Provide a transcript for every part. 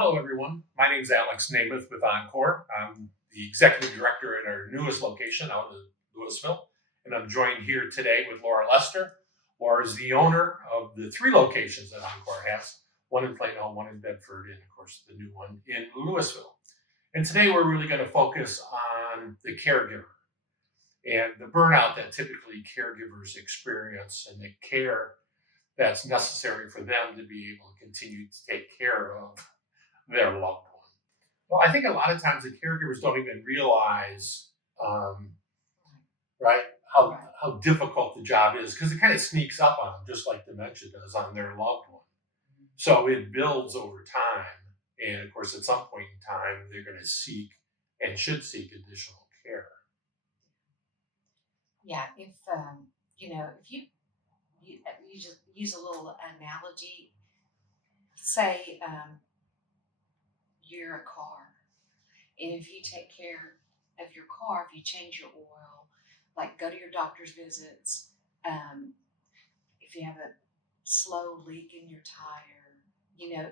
Hello, everyone. My name is Alex Namath with Encore. I'm the executive director at our newest location out in Louisville, and I'm joined here today with Laura Lester. Laura is the owner of the three locations that Encore has, one in Plano, one in Bedford, and of course the new one in Louisville. And today we're really going to focus on the caregiver and the burnout that typically caregivers experience and the care that's necessary for them to be able to continue to take care of their loved one. Well, I think a lot of times the caregivers don't even realize, um, right, how difficult the job is because it kind of sneaks up on them, just like dementia does on their loved one. So it builds over time, and of course, at some point in time, they're going to seek and should seek additional care. Yeah, if you just use a little analogy, say you're a car, and if you take care of your car, if you change your oil, like go to your doctor's visits, um, if you have a slow leak in your tire, you know,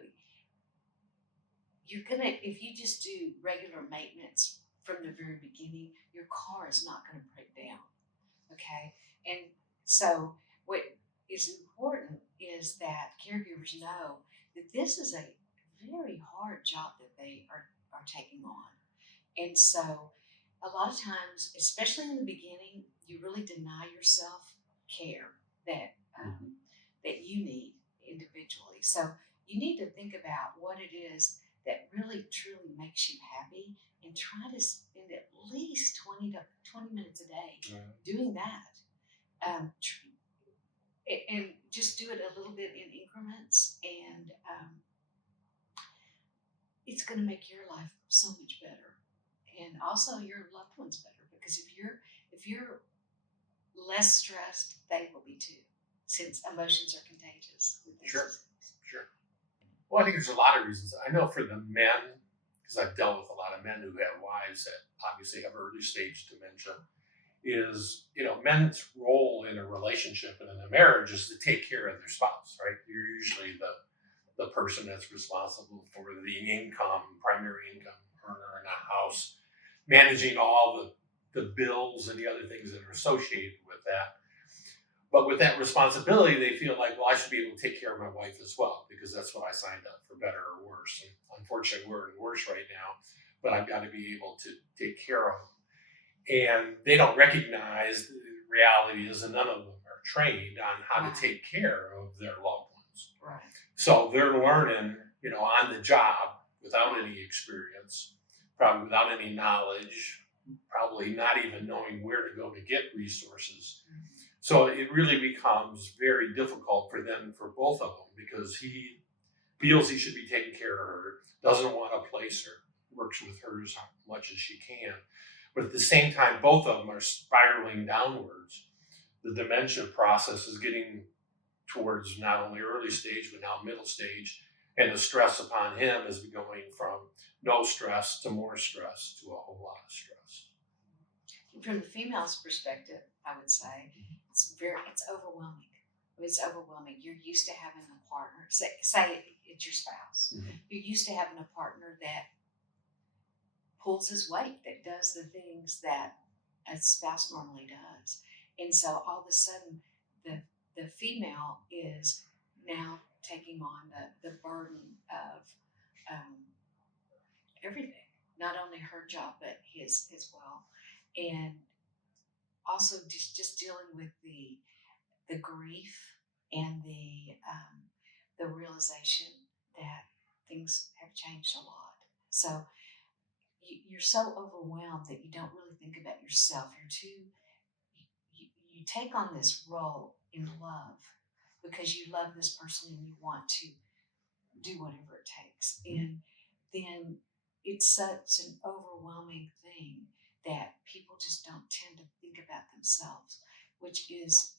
if you just do regular maintenance from the very beginning, your car is not going to break down. Okay. And so what is important is that caregivers know that this is a very hard job that they are taking on. And so a lot of times, especially in the beginning, you really deny yourself care that that you need individually. So you need to think about what it is that really truly makes you happy and try to spend at least 20 minutes a day doing that. Um, tr- and just do it a little bit in increments, and it's going to make your life so much better, and also your loved ones better. Because if you're less stressed, they will be too, since emotions are contagious with this Sure, disease. sure. Well, I think there's a lot of reasons. I know for the men, because I've dealt with a lot of men who have wives that obviously have early stage dementia, is men's role in a relationship and in a marriage is to take care of their spouse, right? You're usually the person that's responsible for the primary income earner in the house, managing all the bills and the other things that are associated with that. But with that responsibility, they feel like, well, I should be able to take care of my wife as well because that's what I signed up for, better or worse. And unfortunately, we're in worse right now, but I've got to be able to take care of them. And they don't recognize the reality is that none of them are trained on how to take care of their loved ones. Right. So they're learning, on the job without any experience, probably without any knowledge, probably not even knowing where to go to get resources. So it really becomes very difficult for them, for both of them, because he feels he should be taking care of her, doesn't want to place her, works with her as much as she can. But at the same time, both of them are spiraling downwards. The dementia process is getting towards not only early stage, but now middle stage. And the stress upon him is going from no stress to more stress to a whole lot of stress. From the female's perspective, I would say it's overwhelming. I mean, it's overwhelming. You're used to having a partner. Say it's your spouse. Mhm. You're used to having a partner that pulls his weight, that does the things that a spouse normally does. And so all of a sudden, the female is now taking on the burden of um, everything, not only her job but his as well, and also just dealing with the grief and the realization that things have changed a lot. So you're so overwhelmed that you don't really think about yourself. You take on this role in love because you love this person and you want to do whatever it takes. And then it's such an overwhelming thing that people just don't tend to think about themselves, which is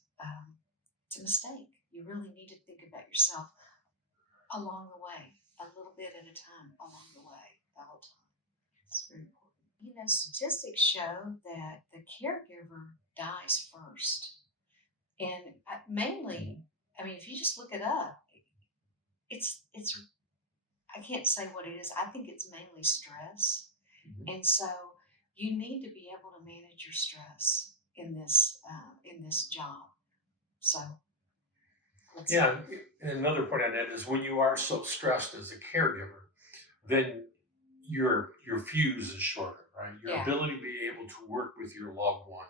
it's a mistake. You really need to think about yourself along the way, a little bit at a time, along the way, the whole time. It's very important. Statistics show that the caregiver dies first. And mainly, I mean, if you just look it up, it's I can't say what it is. I think it's mainly stress. Mhm. And so you need to be able to manage your stress in this job. So let's Yeah, and another point on that is when you are so stressed as a caregiver, then your fuse is shorter, right? Your yeah. ability to be able to work with your loved one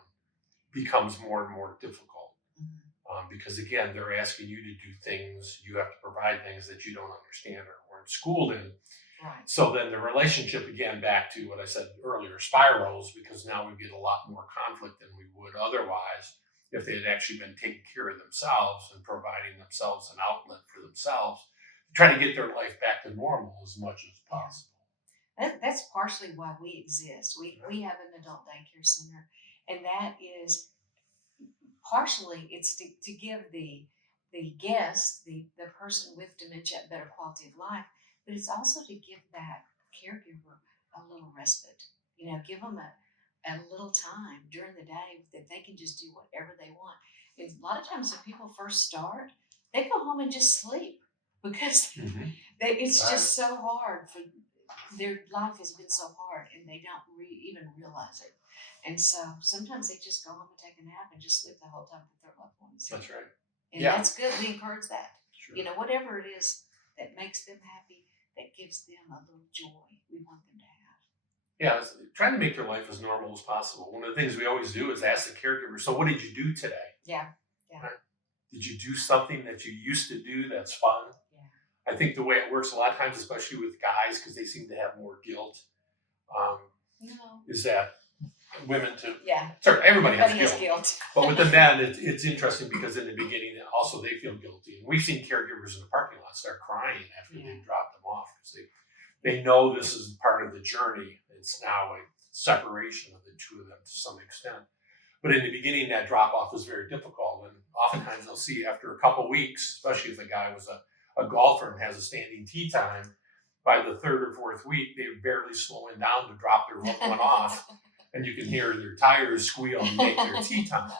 becomes more and more difficult Mhm. because again, they're asking you to do things, you have to provide things that you don't understand or weren't schooled in. Right. So then the relationship, again, back to what I said earlier, spirals because now we get a lot more conflict than we would otherwise if they had actually been taking care of themselves and providing themselves an outlet for themselves, trying to get their life back to normal as much as Yeah. possible. That's partially why we exist. We Right. we have an adult daycare center, and that is partially it's to give the guest, the person with dementia, a better quality of life, but it's also to give that caregiver a little respite. Give them a little time during the day that they can just do whatever they want. And a lot of times when people first start, they go home and just sleep because Mm-hmm. it's just so hard for their life has been so hard and they don't even realize it. And so sometimes they just go home and take a nap and just sleep the whole time that their loved one's here. That's right. And Yeah, that's good. We encourage that. sure. Whatever it is that makes them happy, that gives them a little joy, we want them to have. Yeah, trying to make their life as normal as possible. One of the things we always do is ask the caregiver, so what did you do today? Yeah. Yeah. Right? Did you do something that you used to do that's fun? Yeah. I think the way it works a lot of times, especially with guys, because they seem to have more guilt, um, No. is that women too. Yeah. Sorry, everybody has Everybody guilt. has guilt. But with the men, it's interesting because in the beginning, also they feel guilty. And we've seen caregivers in the parking lot start crying after Yeah. they drop them off because they know this is part of the journey. It's now a separation of the two of them to some extent. But in the beginning, that drop off is very difficult. And oftentimes they'll see after a couple weeks, especially if the guy was a golfer and has a standing tee time, by the third or fourth week, they're barely slowing down to drop their loved one off. And you can hear their tires squeal and make their tee time.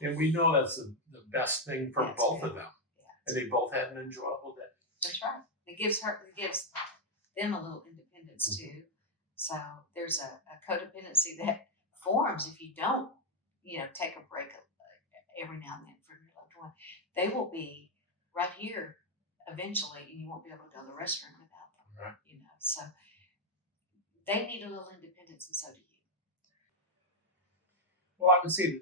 And we know that's the best thing for That's both good. of them. Yeah. And they both had an enjoyable day. That's right. It gives them a little independence too. So there's a codependency that forms if you don't, take a break every now and then from your loved one. They will be right here eventually, and you won't be able to go to the restroom without them. Right. So they need a little independence, and so do you. Well, I would say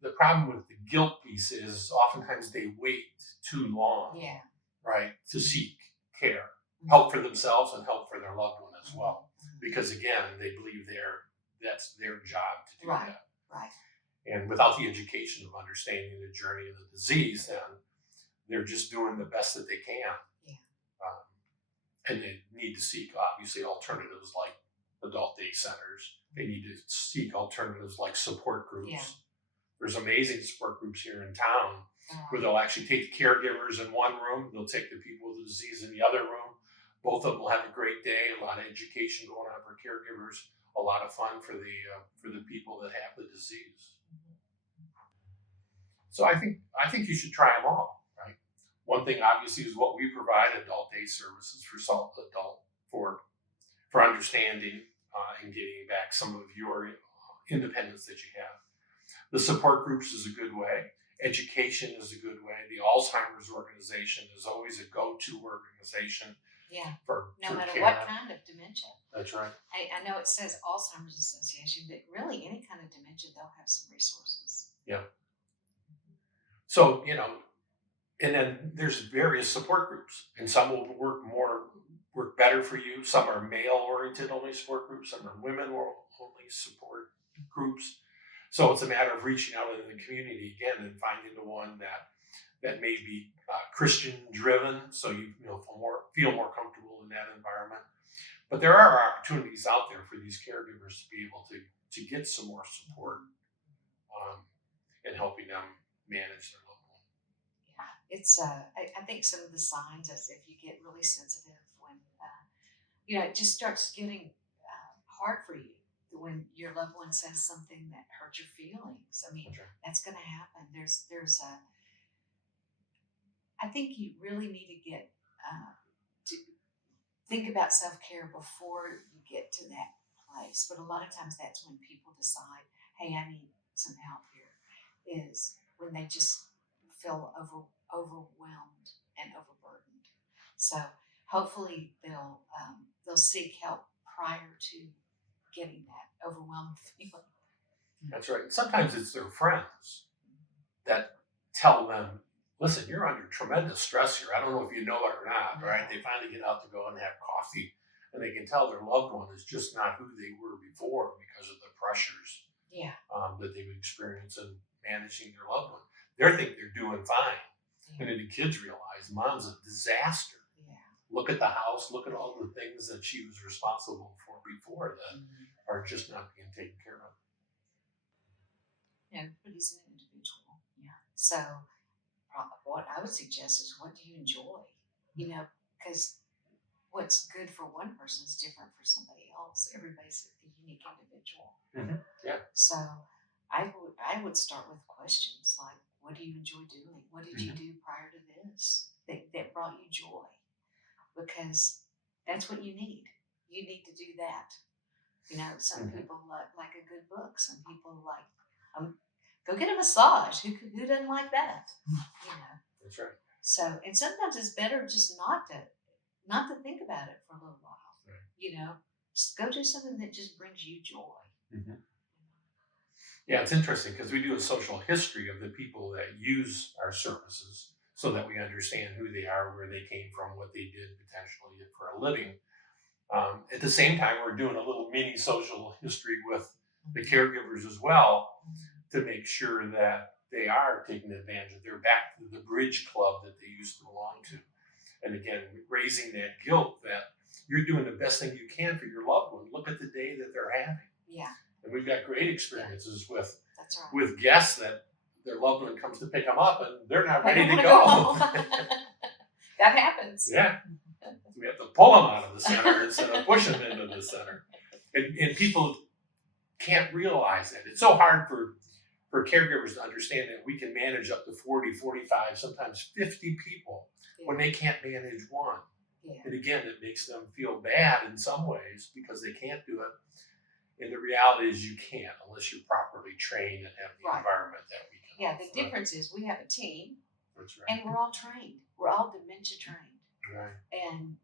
the problem with the guilt piece is oftentimes they wait too long, Yeah. right, to seek care, Mhm. help for themselves and help for their loved one as well. Mhm. Because again, they believe that's their job to do Right. that. Right. And without the education of understanding the journey of the disease, then they're just doing the best that they can. Yeah. Um, and they need to seek, obviously, alternatives like adult day centers. They need to seek alternatives like support groups. Yeah. There's amazing support groups here in town where Uh, they'll actually take the caregivers in one room, they'll take the people with the disease in the other room. Both of them will have a great day, a lot of education going on for caregivers, a lot of fun for the people that have the disease. So I think you should try them all, right? One thing obviously is what we provide: adult day services for adult for understanding and getting back some of your independence that you have. The support groups is a good way. Education is a good way. The Alzheimer's organization is always a go-to organization yeah. for No matter care. what kind of dementia. That's right. I know it says Alzheimer's Association, but really any kind of dementia, they'll have some resources. Yeah. So and then there's various support groups, and some will work better for you. Some are male-oriented only support groups. Some are women-only support groups. So it's a matter of reaching out in the community again and finding the one that may be Christian-driven, so you feel more comfortable in that environment. But there are opportunities out there for these caregivers to be able to get some more support in helping them manage their loved one. Yeah, it's. I think some of the signs is if you get really sensitive when, it just starts getting hard for you when your loved one says something that hurts your feelings. I mean, That's right. that's going to happen. I think you really need to get to think about self-care before you get to that place. But a lot of times that's when people decide, hey, I need some help here, is when they just feel overwhelmed and overburdened. So hopefully they'll seek help prior to getting that overwhelmed feeling. That's right. Sometimes it's their friends that tell them, listen, you're under tremendous stress here. I don't know if you know it or not, right? They finally get out to go and have coffee, and they can tell their loved one is just not who they were before because of the pressures Yeah. that they've experienced in managing their loved one. They think they're doing fine. Yeah. And then the kids realize mom's a disaster. Yeah. Look at the house, look at all the things that she was responsible for before that are just not being taken care of. Everybody's an individual. Yeah. So what I would suggest is, what do you enjoy? Because what's good for one person is different for somebody else. Everybody's a unique individual. Mm-hmm. Yeah. So I would start with questions like, what do you enjoy doing? What did you do prior to this that brought you joy? Because that's what you need. You need to do that. Some people like a good book. Some people like go get a massage. Who doesn't like that? That's right. So, and sometimes it's better just not to think about it for a little while. Right. Just go do something that just brings you joy. Mm-hmm. Yeah, it's interesting because we do a social history of the people that use our services so that we understand who they are, where they came from, what they did potentially for a living. At the same time, we're doing a little mini social history with the caregivers as well to make sure that they are taking advantage of. They're back to the bridge club that they used to belong to. And again, raising that guilt that you're doing the best thing you can for your loved one. Look at the day that they're having. Yeah. And we've got great experiences with That's right. with guests that their loved one comes to pick them up and they're not They ready don't to wanna go. go. That happens. Yeah. We have to pull them out of the center instead of pushing them into the center. And people can't realize that. It's so hard for caregivers to understand that we can manage up to 40, 45, sometimes 50 people when they can't manage one. Yeah. And again, it makes them feel bad in some ways because they can't do it. And the reality is you can't unless you're properly trained and have the environment that we can. Yeah, the difference is we have a team. That's right. And we're all trained. We're all dementia trained. Right. And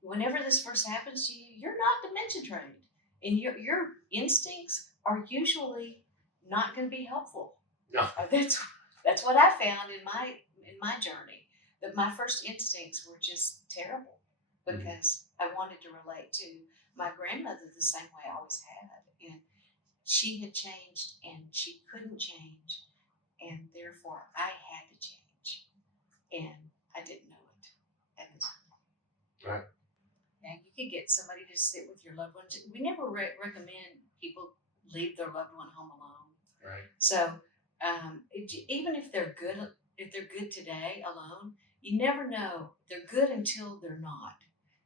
whenever this first happens to you, you're not dementia trained. And your instincts are usually not going to be helpful. No. That's what I found in my journey. That my first instincts were just terrible because I wanted to relate to my grandmother the same way I always had, and she had changed and she couldn't change, and therefore I had to change, and I didn't know it at the time. Right. And you could get somebody to sit with your loved one. We never recommend people leave their loved one home alone. Right. So even if they're good today alone, you never know. They're good until they're not.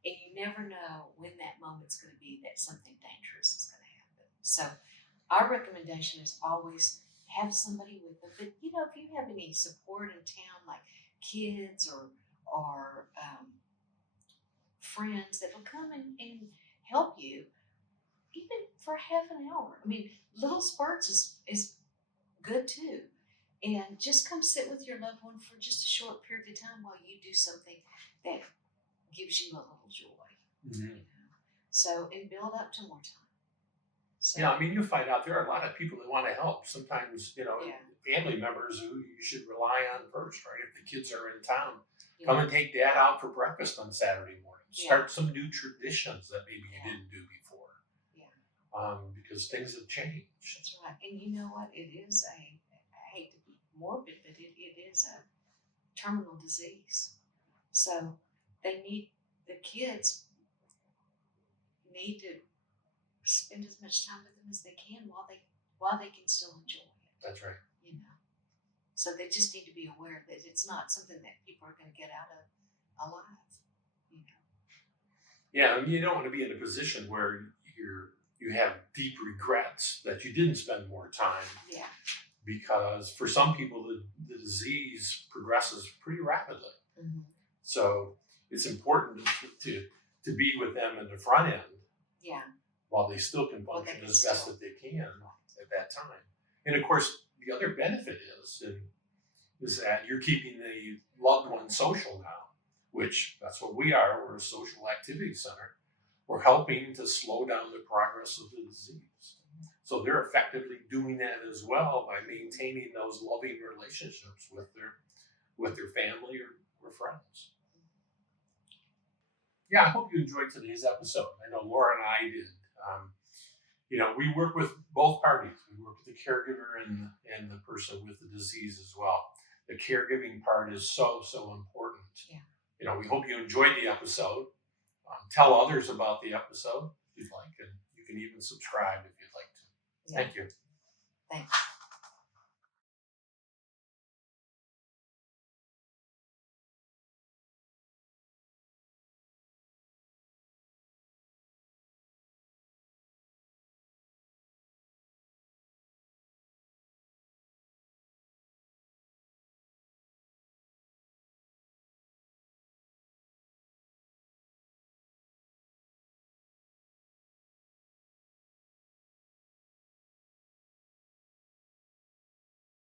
And you never know when that moment's going to be that something dangerous is going to happen. So our recommendation is always have somebody with them. But, if you have any support in town, like kids or friends that will come and help you, even for half an hour. I mean, little spurts is good too. And just come sit with your loved one for just a short period of time while you do something that gives you a little joy. Mm-hmm. So, and build up to more time. So, yeah, I mean, you find out there are a lot of people that want to help. Sometimes, family members who you should rely on first, right? If the kids are in town, come and take dad out for breakfast on Saturday morning. Start some new traditions that maybe you didn't do before. Yeah. Because things have changed. That's right. And you know what? It is I hate to be morbid, but it is a terminal disease. So the kids need to spend as much time with them as they can while they can still enjoy it. That's right. So they just need to be aware that it's not something that people are going to get out of alive. Yeah, and you don't want to be in a position where you have deep regrets that you didn't spend more time. Yeah. Because for some people, the disease progresses pretty rapidly. Mm-hmm. So it's important to to be with them in the front end Yeah. while they still can While they function can as best still- that they can at that time. And of course, the other benefit is that you're keeping the loved one social now, which that's what we are. We're a social activity center. We're helping to slow down the progress of the disease. So they're effectively doing that as well by maintaining those loving relationships with their family or friends. Yeah, I hope you enjoyed today's episode. I know Laura and I did. We work with both parties. We work with the caregiver and the person with the disease as well. The caregiving part is so important. Yeah. We hope you enjoyed the episode. Tell others about the episode if you'd like, and you can even subscribe if you'd like to. Yeah. Thank you. Thanks.